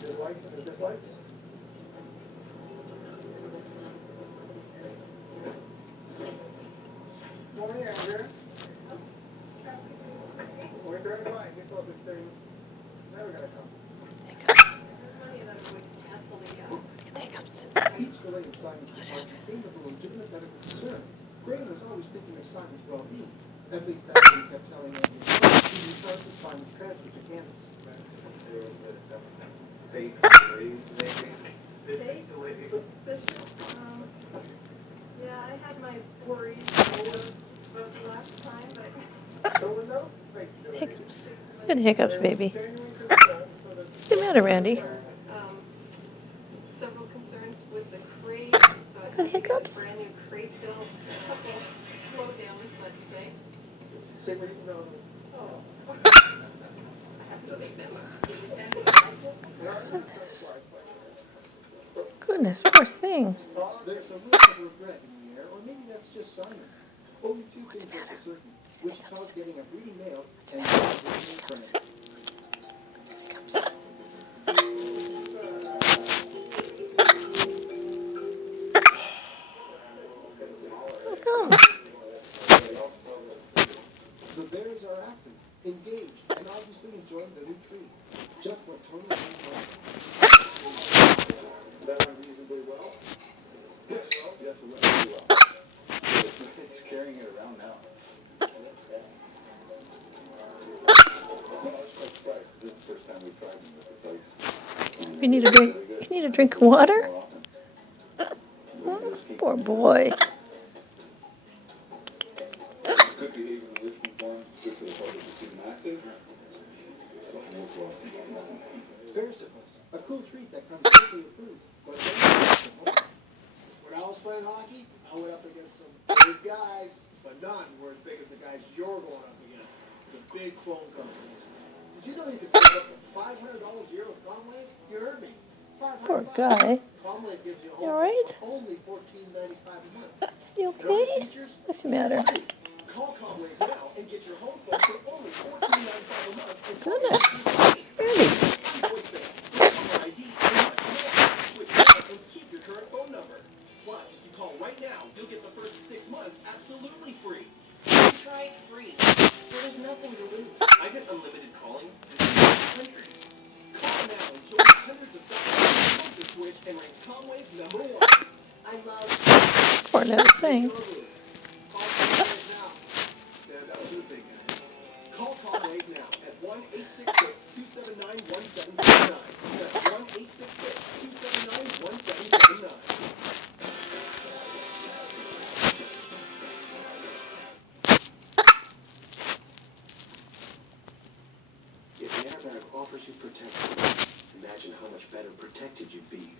There's likes and there's dislikes. Morning, Andrew. We're very fine. We thought this thing never gonna come. Each delay in Simon's response came with a legitimate medical concern. Graham was always thinking of Simon's well-being. At least that's what he kept telling Andy. He requested Simon's transfer to Kansas. Fake delays? Yeah, I had my worries about the last time, but... Hiccups. Good hiccups, baby. What's the matter, Randy? Several concerns with the crate, so I Good think hiccups? a brand new crate built, a couple slowdowns, let's say. Say what you know. Oh. I have to leave them. Did you send it back? Goodness, poor thing. There's a little of regret in the air, or maybe that's just Simon. Only two things are for certain. Wichita's getting a breeding male and Hiccups. How come? The Bears are active, engaged, and obviously enjoying the new tree. Just what Tony wanted. That went reasonably well? Yes, it went really well. It's carrying it around now. This is the first time we've tried them with this ice. You need a drink. You need a drink of water? Oh, poor boy. Good behavior in enrichment form, good for the public to see them active. Bearsicles, a cool treat that comes quickly approved. But when I was playing hockey, I went up against some big guys, but none were as big as the guys you're going up against. The big phone companies. Did you know you could save up to $500 a year with Comwave? You heard me. Poor guy. Comwave gives you You all right? only $14.95 a month. You okay? What's the matter? Call Comwave now and get your home phone for only $14.95 a month. Goodness. Randy. And keep your current phone number. Plus, if you call right now, you'll get the first 6 months absolutely free. Try it free, so there's nothing to lose. I get unlimited calling in 50 countries. Call now and join hundreds of thousands of to switch and rank Comwave #1. I love... Poor little thing. Call Comwave now. Stand out to the big guy. Call Comwave now at 1-866-279-1779. That's 1-866-279-1779. If the airbag offers you protection, imagine how much better protected you'd be.